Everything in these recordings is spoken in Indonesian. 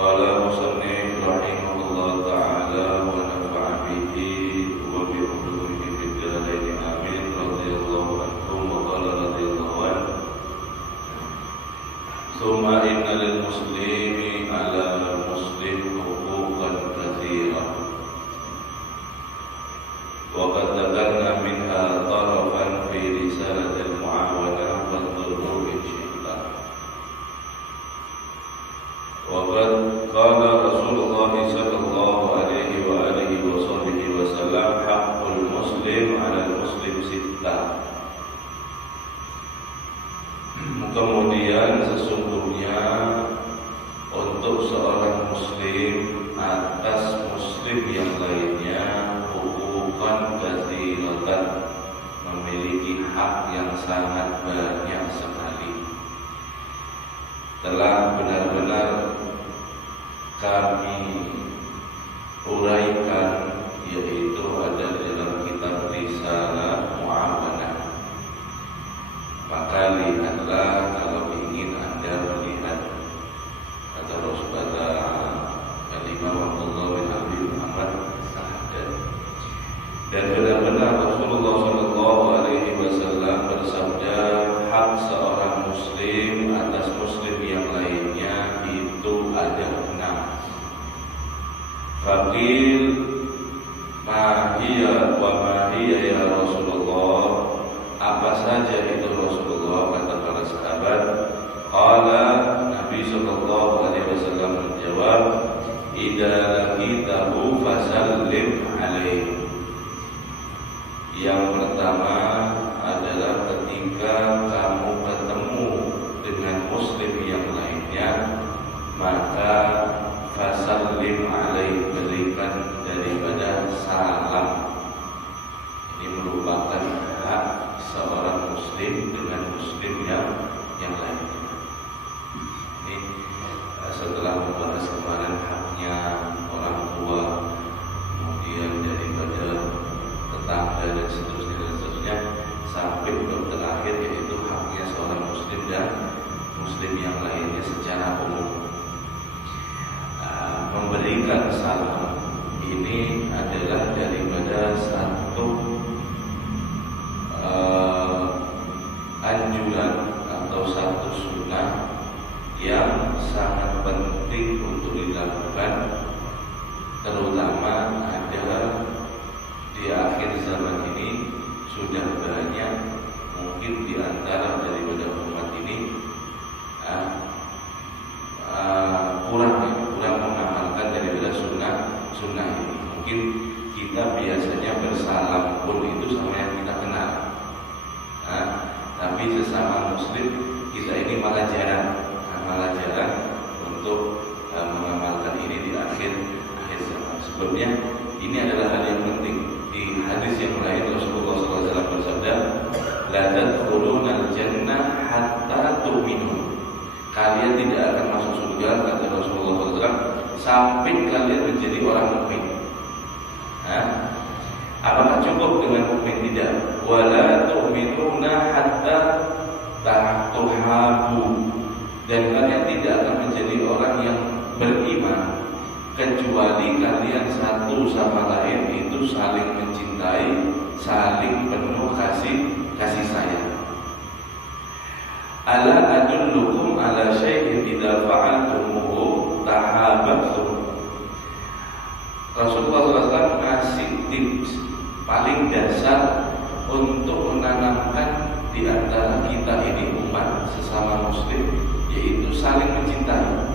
قال مصنف رحمه الله تعالى ونفع به وبعلومه في الدارين آمين رضي الله عنهم وقال رضي الله عنه ثم إن للمسلم على المسلم حقوقا كثيرة وقد ذكرنا منها طرفا في رسالة المعاونة فانظروا إن شئت. وقد قال رسول الله صلى الله عليه وآله وصحبه وسلم حق المسلم على المسلم ستة. Kemudian sesungguhnya untuk seorang muslim atas muslim yang lainnya hukuman katsiratan, memiliki hak yang sangat banyak sekali. Telah benar-benar kami uraikan, yaitu ada di dalam kitab Risalah Mu'awanah. Maka lihatlah kalau ingin Anda melihat, kata Rasulullah Imam Abdullah bin Abi Muhammad Sa'ad. Dan benar-benar Rasulullah Shallallahu Alaihi Wasallam bersabda, hak seorang muslim atas muslim yang lainnya itu ada 6. Faqil ma hiya wa ma hiya ya Rasulullah, apa saja itu Rasulullah, kata para sahabat. Qala, Nabi sallallahu alaihi wasallam menjawab, idza laqitahu fasallim alaihi. Yang pertama adalah ketika kamu ketemu dengan muslim yang lainnya, maka fasallim alaihi, berikan daripada salam. Ini merupakan hak seorang muslim dengan muslim yang lainnya. Ini setelah membahas kemarin haknya orang tua, kemudian daripada tetangga dan seterusnya, sampai bab terakhir yaitu haknya seorang muslim dan muslim yang lainnya secara umum. Memberikan salam ini adalah daripada satu anjuran atau satu sunnah yang sangat penting untuk dilakukan, terutama adalah di akhir zaman ini. Sudah banyak mungkin di antara daripada umat ini kurang mengamalkan daripada sunnah ini. Mungkin kita biasanya bersalam pun itu sama yang kita kenal, tapi sesama muslim kita ini malah jarang untuk mengamalkan ini di akhir zaman. Sebabnya ini adalah hal yang penting. Di hadis yang lain Rasulullah SAW bersabda, la tadkhulunal jannah hatta tu'minu. Kalian tidak akan masuk surga, kata Rasulullah SAW, sampai kalian menjadi orang mukmin. Apakah cukup dengan mukmin? Tidak. Wala tu'minuna hatta tuhabu. Dan kalian tidak akan menjadi orang yang beriman kecuali kalian satu sama lain itu saling mencintai, saling penuh kasih sayang. Ala adullukum ala syai'in idza fa'altumuhu tahabbtum. Rasulullah SAW ngasih tips paling dasar untuk menanamkan di antara kita ini umat sesama muslim, yaitu saling mencintai.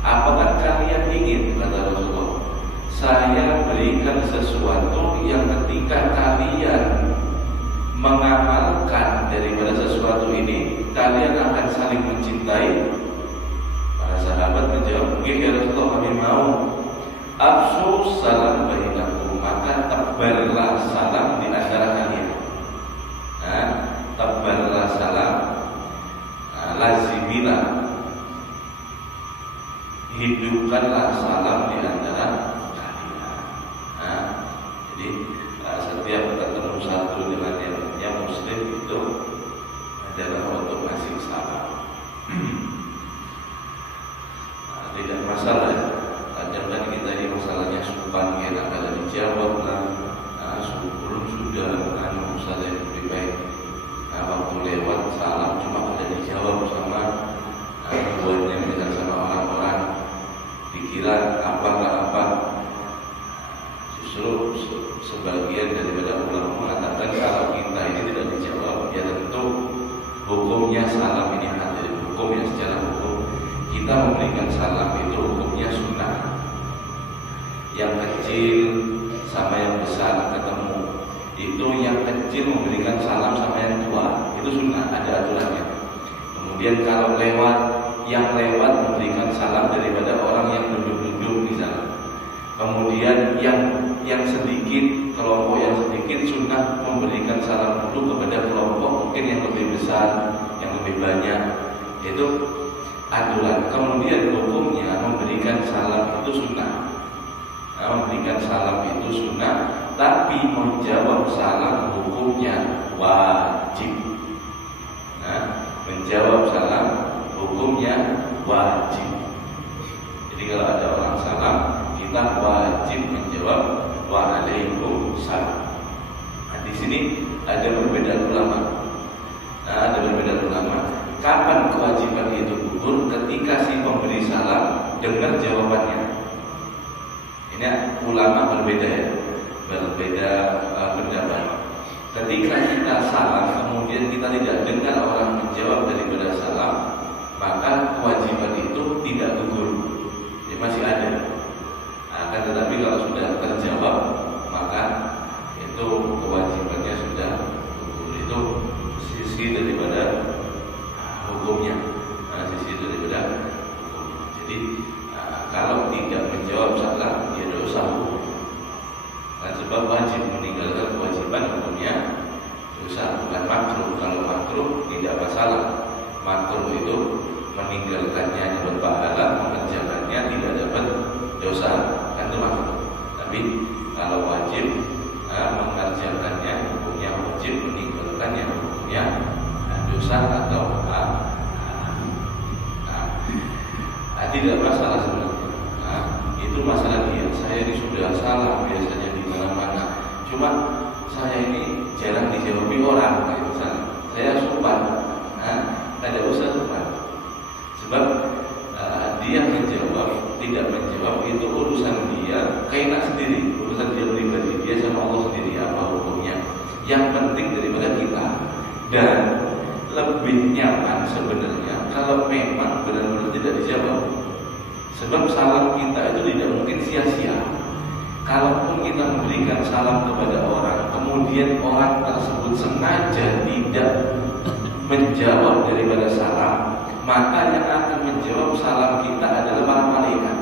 Apakah kalian ingin, kata Rasulullah, saya berikan sesuatu yang ketika kalian mengamalkan daripada sesuatu ini, kalian akan saling mencintai? Para sahabat menjawab, ya Rasulullah, kami mau. Afsu salam bainakum, maka tebarlah salam di antara kalian. Tebarlah salam, lazimilah, hidupkanlah salam di antara kalian. Jadi setiap ketemu satu dengan yang muslim itu adalah untuk ngasih salam. Tidak masalah. Kadang kan kita ini masalahnya sukan, ya kalau dijawab lah, sebelum sudah masalah yang lebih baik. Waktu lewat salam cuma ada dijawab sama buatnya, misalnya sama orang-orang, dikira apa nggak apa. Justru sebagian daripada ulama mengatakan kalau kita ini tidak dijawab, ya tentu hukumnya salam ini hadir. Hukumnya secara hukum kita memberikan salam itu hukumnya sunnah. Yang kecil sama yang besar ketemu, itu yang kecil memberikan salam sama yang tua, itu sunnah, ada aturannya. Kemudian kalau yang lewat memberikan salam daripada orang yang duduk-duduk misalnya. Kemudian yang sedikit, kelompok yang sedikit sunnah memberikan salam dulu kepada kelompok mungkin yang lebih besar, yang lebih banyak. Itu aturan. Kemudian hukumnya memberikan salam itu sunnah. Memberikan salam itu sunnah, tapi menjawab salam hukumnya wajib. Menjawab salam hukumnya wajib. Jadi kalau ada orang salam, kita wajib menjawab waalaikumsalam. Di sini ada perbedaan ulama. Ada perbedaan ulama. Kapan kewajiban itu gugur? Ketika si pemberi salam dengar jawabannya. Ini ulama berbeda ya, berbeda pendapat. Ketika kita salam kemudian kita tidak dengar orang menjawab daripada salam, maka kewajiban itu tidak gugur, ya masih ada. Akan tetapi kalau sudah terjawab, maka itu kewajibannya sudah gugur. Itu sisi daripada hukumnya, sisi daripada hukumnya. Jadi kalau tidak menjawab salam, ya dosa. Dan sebab wajib meninggalkan kewajiban hukumnya dosa, bukan makruh. Kalau makruh tidak masalah. Makruh itu meninggalkannya dapat pahala, mengerjakannya tidak dapat dosa, kan itu makruh. Tapi kalau wajib mengerjakannya hukumnya wajib, meninggalkannya hukumnya dosa atau tidak masalah sebenarnya. Itu masalah dia. Saya ini sudah salah biasanya di mana-mana. Cuma saya ini jarang dijawabi orang. Misalnya saya sopan, tidak usah sopan. Sebab dia menjawab, tidak menjawab itu urusan dia, kainak sendiri, urusan dia pribadi, dia sama Allah sendiri apa hukumnya. Yang penting daripada kita. Dan lebih nyaman sebenarnya kalau memang benar-benar tidak dijawab. Sebab salam kita itu tidak mungkin sia-sia. Kalaupun kita memberikan salam kepada orang, kemudian orang tersebut sengaja tidak menjawab daripada salam, maka yang akan menjawab salam kita adalah para malaikat.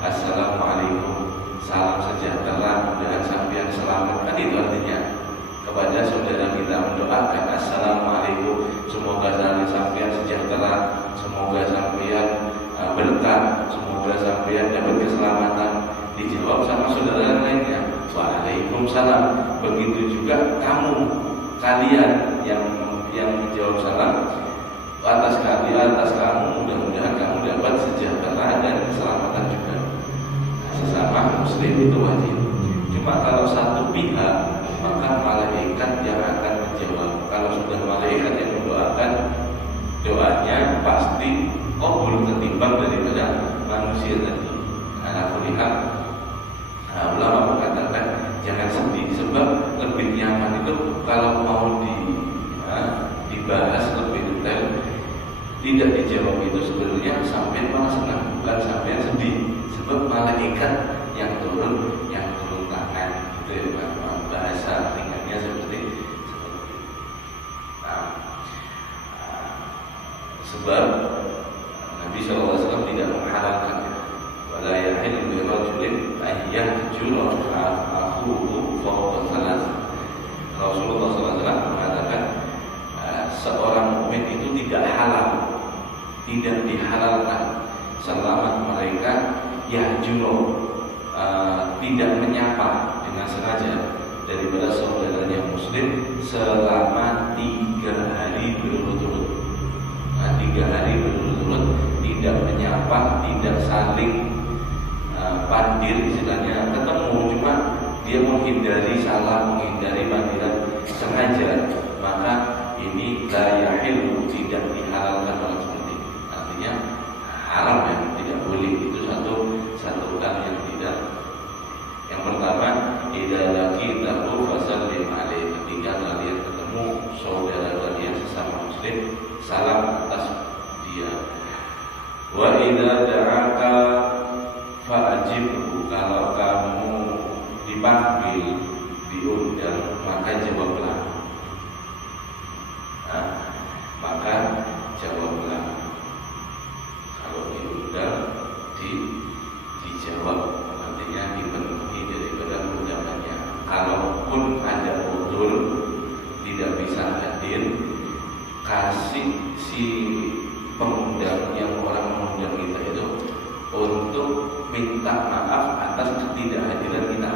Assalamualaikum, salam sejahtera dengan sampeyan selamat. Kan itu artinya kepada saudara kita mendoakan assalamualaikum, semoga sampeyan sejahtera, semoga sampeyan berkah, semoga sampeyan dapat keselamatan. Dijawab sama saudara lainnya, waalaikumsalam. Begitu juga kalian yang menjawab salam atas kamu, mudah-mudahan kamu dapat sejahtera dan keselamatan juga. Sesama muslim itu wajib. Cuma kalau satu pihak, maka malaikat yang akan menjawab. Kalau sudah malaikat yang mendoakan, doanya pasti kabul ketimbang daripada manusia tadi. Aku lihat ulama mengatakan jangan sedih, sebab lebih nyaman itu kalau mau dibahas lebih detail, tidak dijawab itu sebenarnya sampai malah senang, bukan sampai sedih. Sebab malaikat yang turun tangan, itu bahasa ringannya seperti sebab Nabi SAW tidak menghalalkan wala yahillu li rajulin an yahjura akhuhu fawqa salat. Rasulullah SAW mengatakan seorang mukmin itu tidak halal, tidak dihalalkan selama mereka yahjuru, tidak menyapa dengan sengaja daripada saudaranya muslim selama 3 hari berturut-turut. 3 hari berturut-turut tidak menyapa, tidak saling pandir, istilahnya ketemu cuma dia menghindari salam, menghindari panggilan sengaja, maka ini la yahillu, tidak dihalalkan orang seperti ini. Artinya haram ya, tidak boleh. Itu satu hal yang tidak. Yang pertama, idza laqitahu fasallim alaihi, ketika kalian ketemu saudara kalian sesama muslim, salam atas dia. Wa idza da'aka fa'ajibhu, kalau kamu dipanggil, diundang, maka jawablah. Maka jawablah. Kalau diundang, dijawab, artinya dipenuhi daripada undangannya. Kalaupun ada udzur tidak bisa hadir, kasih si pengundang yang orang mengundang kita itu untuk minta maaf atas ketidakhadiran kita.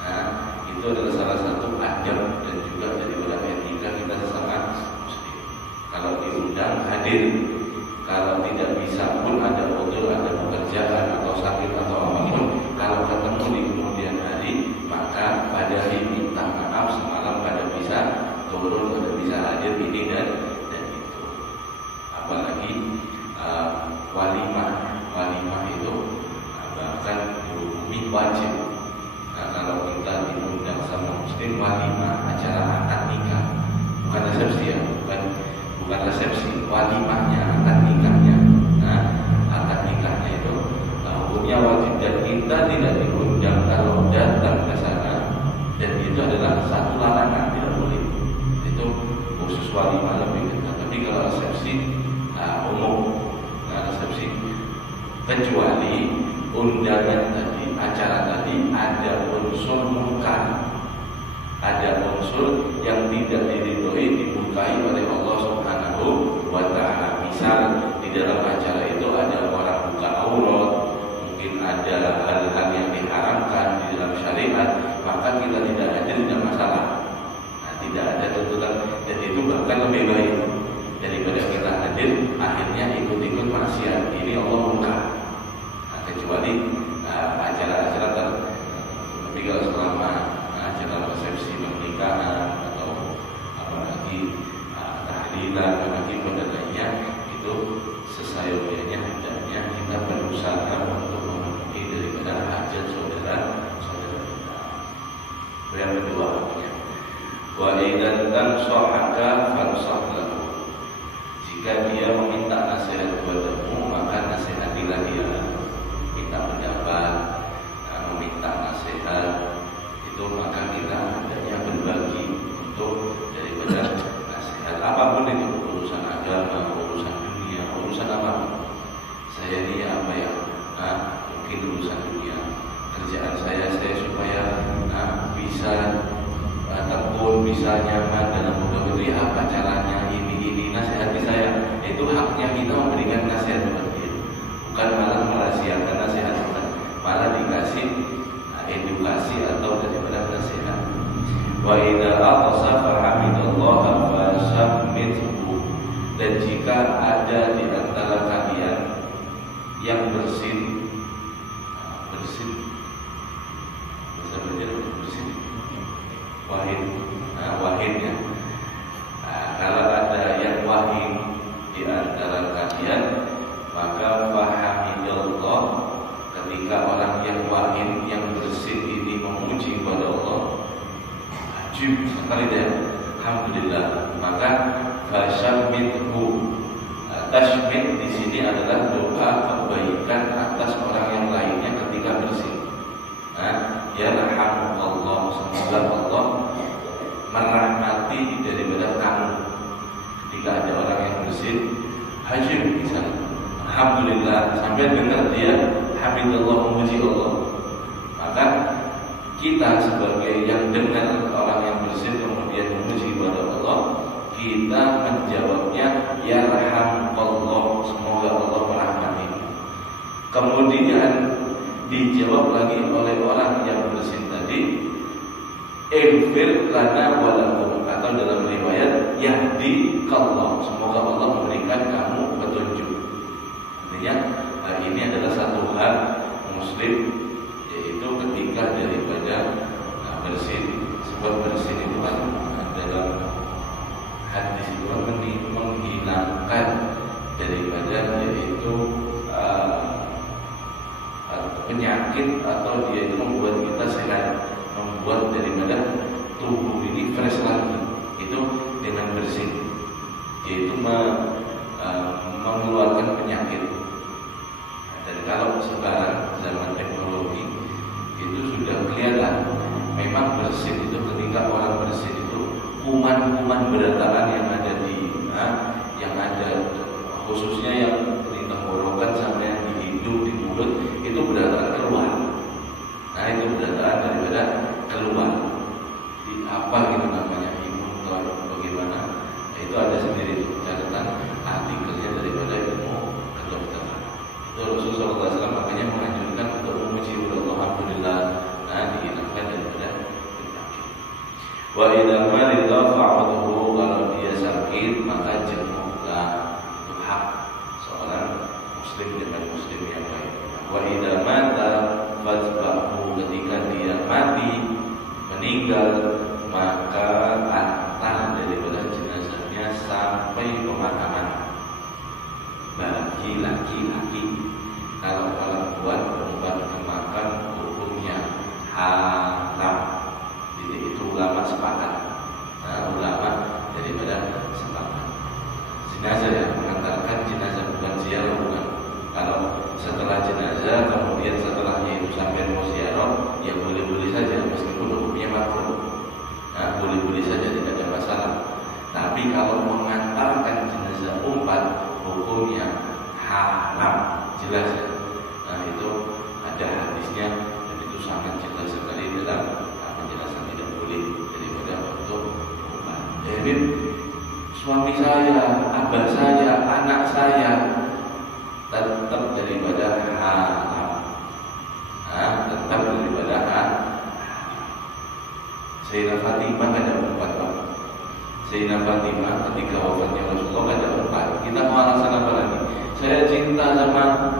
Nah, itu adalah salah satu adab dan juga daripada etika kita sesama muslim. Kalau diundang hadir, kalau tidak bisa pun ada udzur, ada pekerjaan atau sakit atau apapun, kalau ketemu di kemudian hari, maka pada hari minta maaf semalam pada bisa turun, pada bisa hadir ini dan itu. Apalagi walimah itu bahkan dihukumi wajib. Nah, kalau kita diundang sama muslim, walimah acara akad nikah, bukan resepsi ya, bukan resepsi, walimahnya, akad nikahnya. Nah, akad nikahnya itu hukumnya wajib dan kita tidak diundang kalau datang ke sana, dan itu adalah satu larangan, tidak boleh. Itu khusus walimah lebih ketat. Tapi kalau resepsi umum, resepsi, kecuali undangan tadi, acara tadi ada unsur munkar, ada unsur yang tidak diridhoi, dimurkai oleh Allah Subhanahu wa Ta'ala. Misal di dalam acara itu ada orang buka aurat, mungkin ada hal-hal yang diharamkan di dalam syariat, maka kita tidak hadir tidak masalah. Nah, tidak ada tuntutan, dan itu bahkan lebih baik daripada kita hadir akhirnya ikut-ikut maksiat. Ini Allah murka. Nah, kecuali acara-acara tapi kalau selama acara resepsi pernikahan atau apalagi tahlilan, apalagi pada lainnya, itu sesayogianya hendaknya kita berusaha untuk memenuhi daripada hajat saudara kita. Yang kedua, wa idzan tansahaka fansah lahu, jika dia meminta nasihat kepadamu, maka nasihatilah dia. Minta pendapat, meminta nasihat, itu maka kita hendaknya berbagi untuk daripada nasihat apapun itu, urusan agama, urusan dunia, urusan apapun. Saya ini apa ya? Mungkin urusan dunia, kerjaan saya supaya bisa tekun, bisa nyaman dalam bekerja, apa caranya, ini nasihati saya. Itu haknya kita memberikan nasihat seperti itu, bukan malah merahasiakan nasihat, malah dikasih edukasi atau daripada nasihat. Wa idza aqsa fa hamidallaha fa sammithu, dan jika ada di antara kalian yang bersin wahid ya. Kalau ada yang wahid di antara kalian, maka fahamidallah, ketika orang yang wahid yang bersin ini memuji kepada Allah, ajib sekali dia, alhamdulillah, maka fasyammithu. Tashmid di sini adalah doa kebaikan atas orang yang lainnya ketika bersin. Ya rahmatullah, semoga Allah merahmati daripada kamu. Ketika ada orang yang bersin, hajim misalnya, alhamdulillah, sampai dengar dia hamidallah, memuji Allah, maka kita sebagai yang dengar orang yang bersin kemudian memuji kepada Allah, kita menjawabnya ya rahmatullah, semoga Allah merahmati. Kemudian dijawab lagi oleh orang yang bersin tadi, Ighfir lana walakum, atau dalam riwayat yahdi kallah, semoga Allah memberikan kamu petunjuk. intinya ini adalah satu hal muslim, yaitu ketika daripada bersin. Sebab bersin itu kan dalam hadis itu kan menghilangkan daripada yaitu penyakit, atau dia itu membuat kita sehat, membuat daripada tubuh ini fresh lagi, itu dengan bersin, yaitu mengeluarkan penyakit. Dan kalau sekarang zaman teknologi itu sudah kelihatan, memang bersin itu ketika orang bersin itu kuman-kuman berantakan yang ada khususnya yang di tenggorokan sampai yang di hidung, di mulut, itu berantakan keluar. Nah itu berantakan daripada keluar. Di apa gitu namanya, imun atau bagaimana? Nah, itu ada sendiri itu catatan artikelnya daripada ilmu kedokteran. Itu Rasulullah SAW makanya menganjurkan untuk memuji Allah, alhamdulillah, nah dihilangkan daripada penyakit. Wa idza marida fa'udhu, kalau dia sakit maka jenguklah, itu hak seorang muslim dengan muslim yang lain. Wa idza mata fazbahu, ketika dia mati meninggal maka antar daripada jenazahnya sampai pemakaman. Bagi laki-laki, kalau perempuan memakan hukumnya haram. Jadi itu ulama sepakat. Nah, ulama daripada sepakat. Jenazah ya, mengantarkan jenazah, bukan ziarah, bukan. Kalau setelah jenazah kemudian setelahnya itu sampai mau ziarah, ya boleh-boleh saja meskipun hukumnya makruh. Nah, boleh-boleh saja, tidak ada masalah. Tapi kalau mengantarkan jenazah umpat, hukumnya haram, jelas ya. Nah itu ada hadisnya, dan itu sangat jelas sekali dalam penjelasan tidak boleh daripada untuk umpat. Jadi suami saya, abah saya, anak saya tetap daripada haram. Nah, tetap daripada haram. Sayyidah Fatimah ada umpat, Pak. Sayyidah Fatimah ketika wafatnya Rasulullah ada umpat. Kita mau alasan apa lagi? Saya cinta sama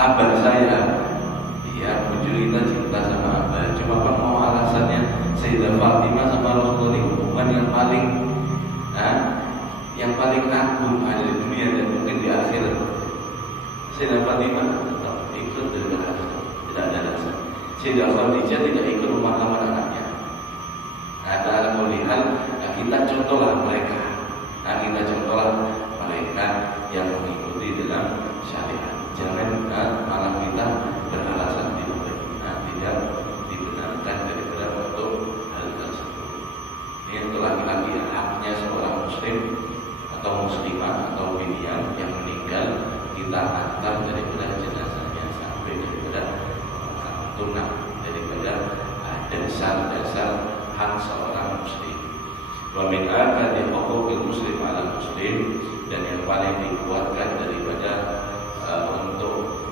abah saya. Iya, bujur kita cinta sama abah. Cuma apa mau alasannya? Sayyidah Fatimah sama Rasulullah ini hubungan yang paling agung ada di dunia dan mungkin di akhirat. Sayyidah Fatimah tetap ikut dari Rasul, tidak ada alasan. Sayyidah Khadijah tidak ikut pemakaman anaknya. Ada melihat, kita contohlah mereka. Kita contohlah mereka yang mengikuti dalam syariat. Jangan malah kita beralasan tidak dibenarkan daripada untuk hal tersebut. Ini untuk laki-laki, haknya seorang muslim atau muslimah atau binian yang meninggal, kita antar daripada jenazahnya sampai daripada tunang, daripada dasar-dasar hak seorang muslim. Wa min akadi huquqil muslim ala muslim, dan yang paling dikuatkan daripada untuk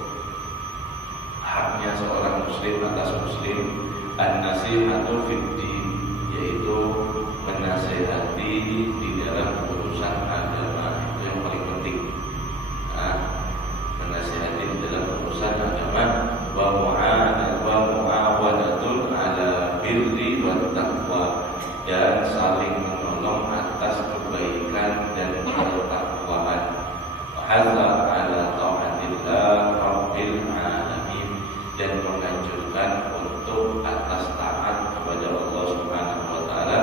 haknya seorang muslim atas muslim, an-nasihatu fid din, yaitu menasihati di dalam urusan agama. Itu yang paling penting. Menasihati di dalam urusan agama. Wa mu'awadatul ala birri wa taqwa, dan saling menolong atas kebaikan dan ketakwaan. Hadza ala taatillah rabbil alamin, dan menganjurkan untuk atas taat kepada Allah Subhanahu wa taala,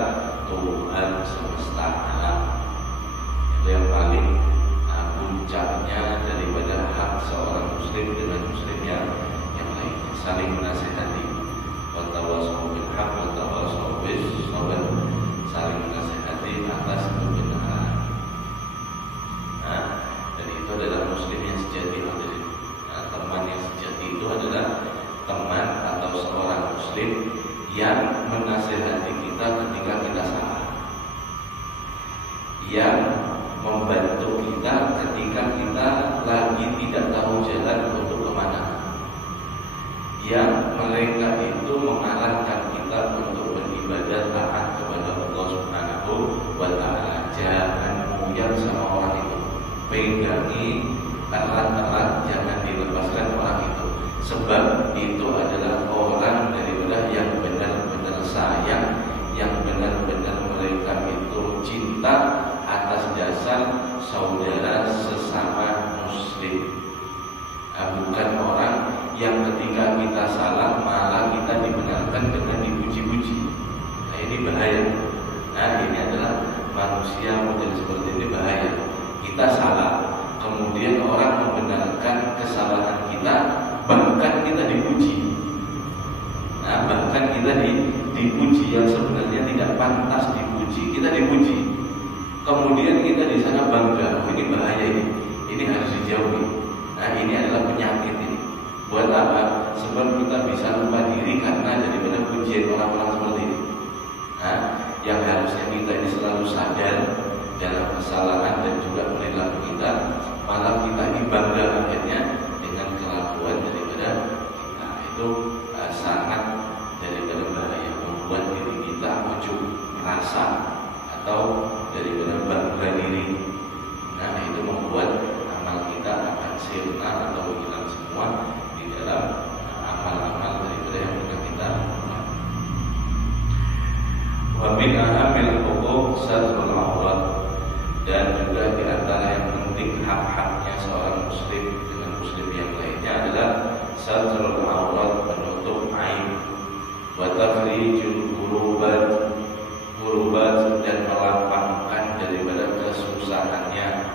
Tuhan semesta alam. Itu yang paling puncaknya daripada hak seorang muslim dengan muslimnya yang lainnya, saling menasihati. Wa tawassaw bil haqq wa tawassaw bis sabr, saling menasihati atas kebenaran. Dan itu adalah muslim yang sejati. Teman yang sejati itu adalah teman atau seorang muslim yang menasihati kita ketika kita salah, yang membantu kita ketika kita lagi tidak tahu jalan untuk kemana, yang mereka itu mengarahkan kita untuk beribadah taat kepada Allah Subhanahu wa taala. Jangan muyang sama orang itu, pegangi erat-erat, jangan yang ketika kita salah malah kita dibenarkan dengan dipuji-puji. Nah ini bahaya. Nah ini adalah manusia model seperti ini bahaya. Kita salah, kemudian orang membenarkan kesalahan kita, bahkan kita dipuji. Nah bahkan kita dipuji yang sebenarnya tidak pantas dipuji, kita dipuji. Kemudian kita di sana bangga. Oh, ini bahaya ini harus dijauhi. Nah ini adalah penyakit ini. Buat apa? Sebab kita bisa lupa diri karena daripada pujian orang-orang seperti ini. Nah, yang harusnya kita ini selalu sadar dalam kesalahan dan juga perilaku kita, malah kita ini bangga akhirnya dengan kelakuan daripada kita. Itu sangat daripada bahaya, membuat diri kita ujub rasa atau daripada bangga diri. Nah itu membuat amal kita akan sirna atau hilang semua di dalam amal-amal daripada yang pernah kita lakukan. Wa min ahamil huquq satrul aurat, dan juga di antara yang penting hak-haknya seorang muslim dengan muslim yang lainnya adalah satrul aurat, menutup aib, wa tafrijul kurubat dan melapangkan daripada kesusahannya,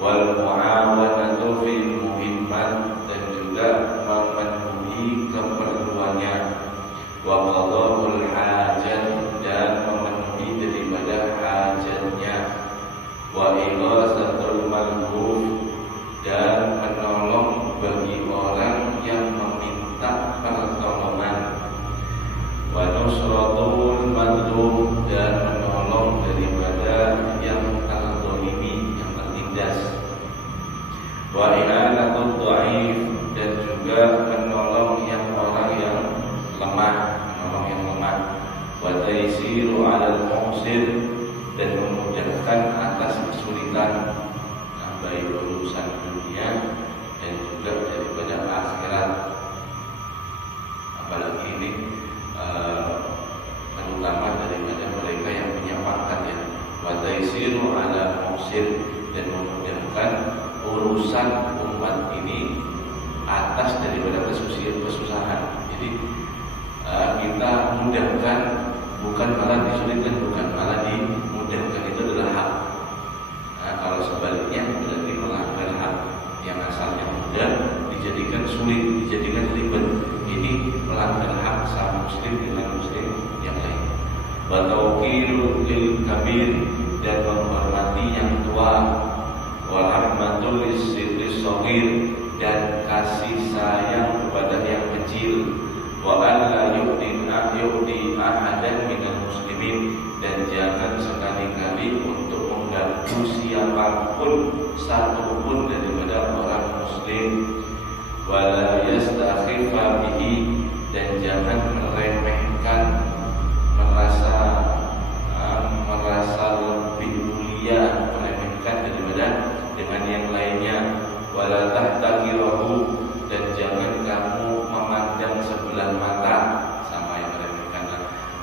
wal muawanatu fil muhimmat, dan juga memenuhi keperluannya, wa qada'ul hajat, dan memenuhi daripada hajatnya, wa ighasatul malhuf, dan menolong bagi orang yang meminta pertolongan, wa nusratul madlum, dan menolong daripada yang terzalimi, yang tertindas, wa i'anatul dhaif, dan juga menolong yang orang yang lemah, wa taisiru 'alal mu'sir, dan memudahkan atas kesulitan, baik urusan dunia dan juga daripada akhirat. Apalagi ini terutama daripada mereka yang punya pangkat ya, wa taisiru 'alal mu'sir, dan memudahkan urusan umat ini atas daripada kesusahan. Jadi kita mudahkan, bukan malah disulitkan, bukan malah dimudahkan. Itu adalah hak. Nah, kalau sebaliknya berarti melanggar hak. Yang asalnya mudah dijadikan sulit, dijadikan ribet. Ini melanggar hak sama muslim dengan muslim yang lain. Wa tauqirul lil kabir, dan menghormati yang tua, wa rahmatul lis-shaghir, dan kasih sayang kepada yang kecil, wa alla yu'ti ahadan minal muslimin, dan jangan sekali-kali untuk mengganggu siapapun, satupun daripada orang muslim, wa la yastakhifa bihi, dan jangan meremehkan, merasa lebih mulia, meremehkan daripada dengan yang lainnya, wa la tahtakirahu, dan jangan kamu memandang sebelah mata sama yang meremehkan,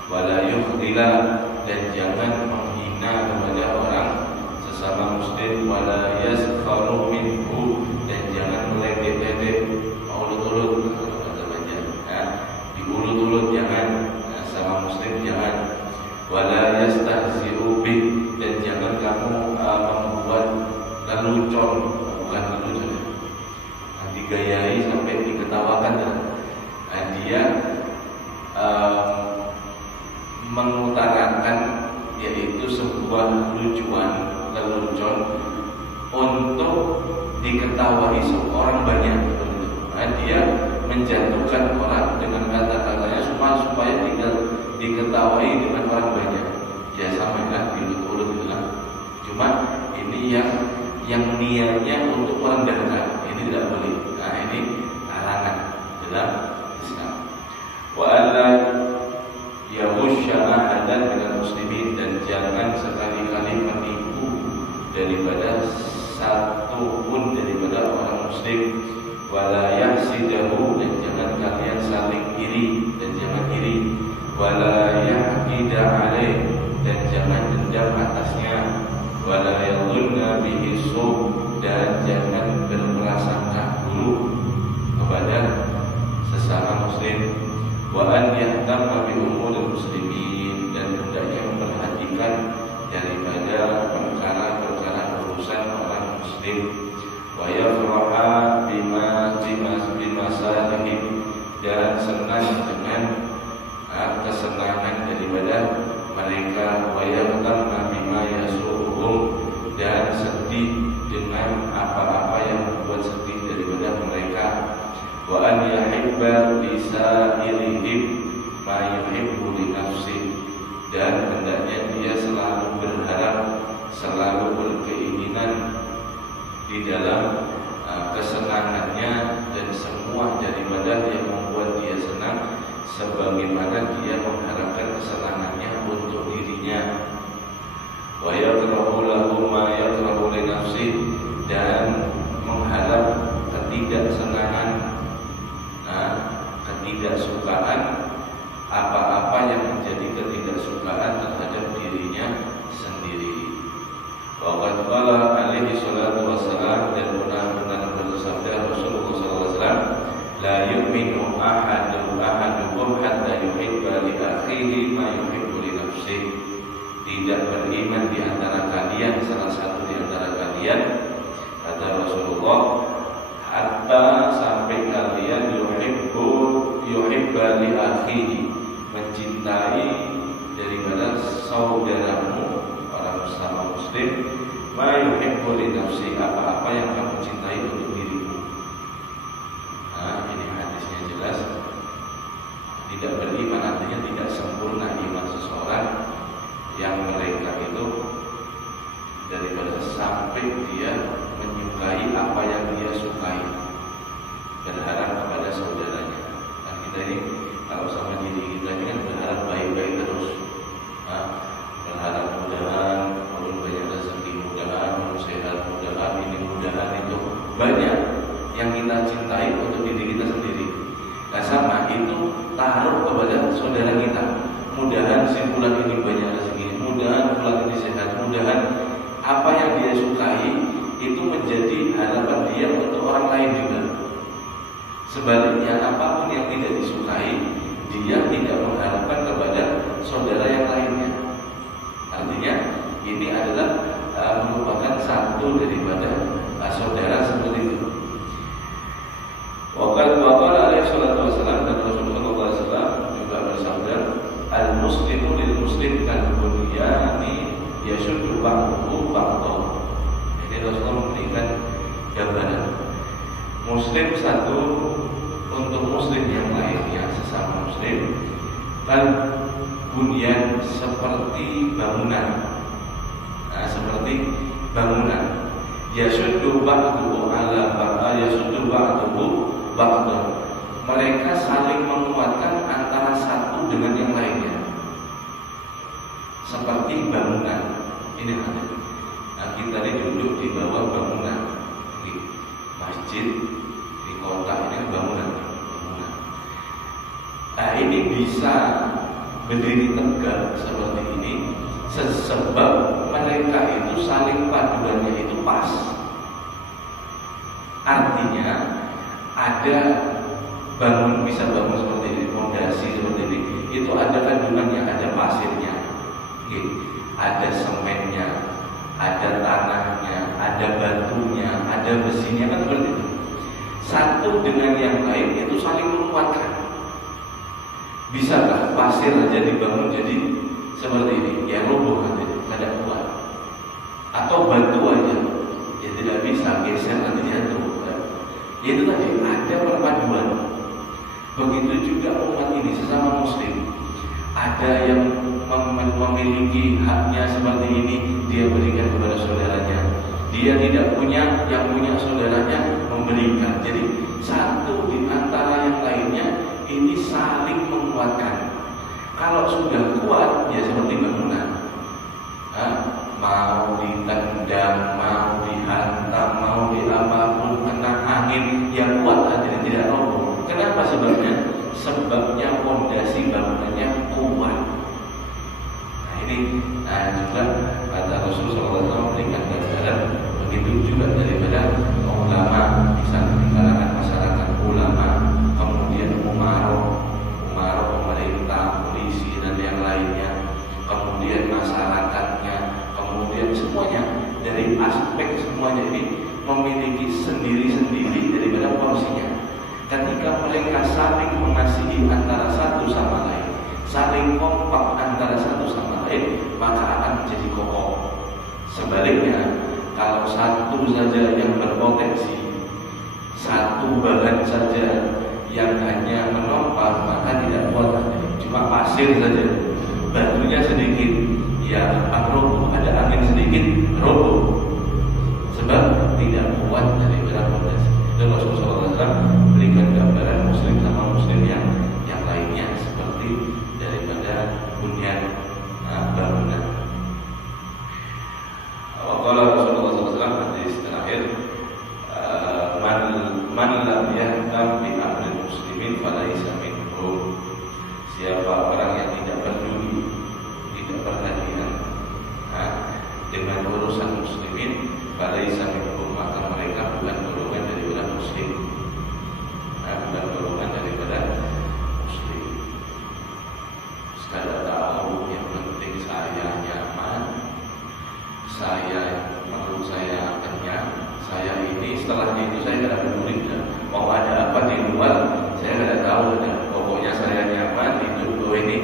wala yukhdila, dan jangan menghina kepada orang sesama muslim, wala yaskharu minhu, dan jangan meledek-ledek, maulut-ulut, diulut-ulut jangan, sama muslim jangan, wala yastahzi'u bih, dan jangan kamu membuat lelucon, bukan lelucon, digayai sampai diketawakan. Dia mengutarakan yaitu sebuah lucuan, lelucon untuk diketahui orang banyak. Dia menjatuhkan orang dengan kata-katanya supaya diketahui dengan orang banyak. Ya sama kan, diulut-ulut itu lah. Cuma ini yang niatnya untuk merendahkan, ini tidak boleh. Nah ini larangan dalam Islam. Wa alla yaghusha ahadan minal muslimin, dan jangan sekali-kali menipu daripada satu pun daripada orang muslim. Wala yahsidahu, dan jangan kalian saling iri, dan jangan iri. Wala yahqida alaih, dan jangan dendam atasnya. Wala yadhunna bihi su', dan jangan berprasangka buruk kepada wa an yahtamma bi umuril muslimin, dan hendaknya memperhatikan daripada perkara-perkara urusan orang muslim, wa yafraha bimasalihim, dan senang dengan kesenangan daripada mereka, wa yahtamma bima yasuhum, dan sedih dengan apa-apa yang membuat sedih daripada mereka, wa an yahibba bisairihim ma yuhibbu li nafsihi, dan hendaknya dia selalu berharap, selalu berkeinginan di dalam kesenangannya dan semua daripada yang membuat dia senang, sebagaimana dia mengharapkan kesenangannya untuk dirinya. Wa yakrahu lahu ma yakrahu li nafsihi, dan mengharap ketidaksenangan, ketidaksukaan, apa-apa yang menjadi ketidaksukaan terhadap dirinya sendiri. Wa qad qala alaihi salatu wassalam, dan benar-benar bersabda Rasulullah sallallahu alaihi wasallam, la yu'minu ahadukum hatta yuhibba li akhihi ma yuhibbu li nafsihi. Tidak beriman di antara kalian, salah satu di antara kalian, kata Rasulullah, hatta sampai kalian yuhibba li akhihi, mencintai daripada saudaramu orang sama muslim, ma yuhibbu li nafsi, apa-apa yang kamu cintai untuk dirimu. Ini hadisnya jelas. Tidak beriman artinya tidak sempurna iman seseorang, yang mereka itu daripada sampai dia menyukai apa yang dia sukai, berharap kepada saudaranya. Dan kita ini kalau sama diri kita ini kan berharap baik-baik terus, berharap mudahan Allah banyak rezeki, mudahan sehat, mudahan ini, mudahan itu. Banyak yang kita cintai untuk diri kita sendiri. Nah sama itu taruh kepada saudara kita, mudahan si bulan ini banyak rezeki, mudahan bulan ini sehat, mudahan apa yang dia sukai itu menjadi harapan dia untuk orang lain juga. Sebaliknya, apapun yang tidak disukai, dia tidak mengharapkan kepada saudara yang lainnya. Artinya ini adalah merupakan satu daripada saudara seperti itu. Waqala alaihi salatu wassalam, dan Rasulullah SAW juga bersabda, al-muslimu lil muslim kal bunyani yashuddu ba'duhu ba'dahu. Ini Rasulullah memberikan gambaran muslim satu untuk muslim yang lainnya, sesama muslim, kal bunyan, seperti bangunan. Seperti bangunan. Yashuddu ba'duhu ala ba'da, yashuddu ba'duhu ba'da. Mereka saling menguatkan antara satu dengan yang lainnya. Seperti bangunan. Ini ada. Kita ini duduk di bawah bangunan, di masjid, di kota ini bangunan. Ini bisa berdiri tegak seperti ini sebab mereka itu saling paduannya itu pas. Artinya ada bisa bangun seperti ini, fondasi seperti ini, itu ada kandungannya, ada pasirnya, ada semennya, ada tanahnya, ada batunya, ada besinya, kan seperti itu. Satu dengan yang lain itu saling menguatkan. Bisakah pasir aja dibangun jadi seperti ini? Ya roboh aja, tidak kuat. Atau batu aja, ya tidak bisa, geser nanti jatuh. Itu tadi ada perpaduan. Begitu juga umat ini sesama muslim. Ada yang memiliki haknya seperti ini, dia berikan kepada saudaranya. Dia tidak punya, yang punya saudaranya memberikan. Jadi satu di antara yang lainnya ini saling menguatkan. Kalau sudah kuat, ya seperti bangunan. Mau ditendang, mau dihantam, mau diapapun, kena angin, ya kuat aja, tidak roboh. Kenapa sebabnya? Sebabnya fondasi bangunannya kuat. Nah ini juga kata Rasulullah SAW memberikan gambaran. Begitu juga daripada ulama, misalnya di kalangan masyarakat ulama, kemudian umaroh Sebaliknya, kalau satu saja yang berpotensi, satu bahan saja yang hanya menopang, maka tidak kuat. Cuma pasir saja, batunya sedikit, ya akan roboh. Ada angin sedikit, roboh. Sebab tidak kuat daripada potensi. Dan Rasulullah SAW berikan gambaran muslim sama muslim yang lainnya seperti daripada bunyan bangunan. Waqala Rasulullah SAW hadis terakhir, man lam yahtam bi amri muslimin falaisa minhum. Siapa orang yang tidak peduli, tidak perhatian dengan urusan muslimin, falaisa minhum, maka mereka bukan golongan daripada muslim. Bukan golongan daripada muslim. Sekadar tahu yang penting saya nyaman, saya perut saya kenyang, saya ini setelahnya itu saya tidak peduli. Mau ada apa di luar saya tidak tahu. Pokoknya saya nyaman hidup ini.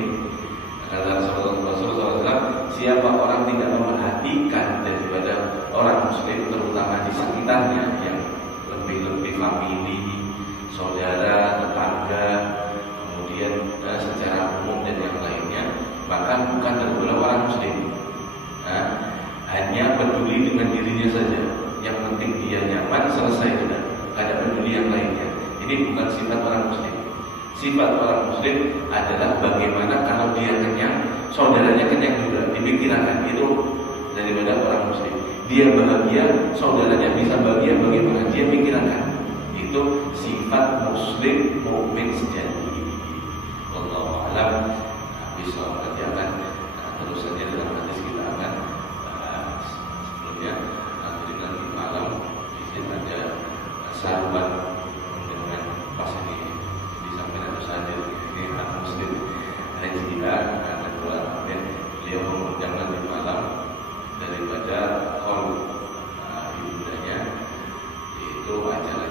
Kata Rasulullah SAW, siapa orang tidak memperhatikan daripada orang muslim, terutama di sekitarnya yang lebih famili, saudara, tetangga, kemudian secara umum dan yang lainnya, maka bukan tergolong orang muslim. Hanya peduli dengan dirinya saja. Yang penting dia nyaman, selesai sudah. Ada peduli yang lainnya. Ini bukan sifat orang muslim. Sifat orang muslim adalah bagaimana kalau dia kenyang, saudaranya kenyang juga, dipikirkan. Itu daripada orang muslim. Dia bahagia, saudaranya bisa bahagia, bagaimana dia pikirkan. Itu sifat muslim mukmin sejati. Wallahu a'lam. Bisa kerjakan terus saja dalam hadis kita akan sebelumnya nanti malam di sini ada sahabat dengan pas ini di samping ada sahabat ini anak muslim Hajilah akan keluar amin. Beliau mengundang nanti malam daripada ibundanya, yaitu acara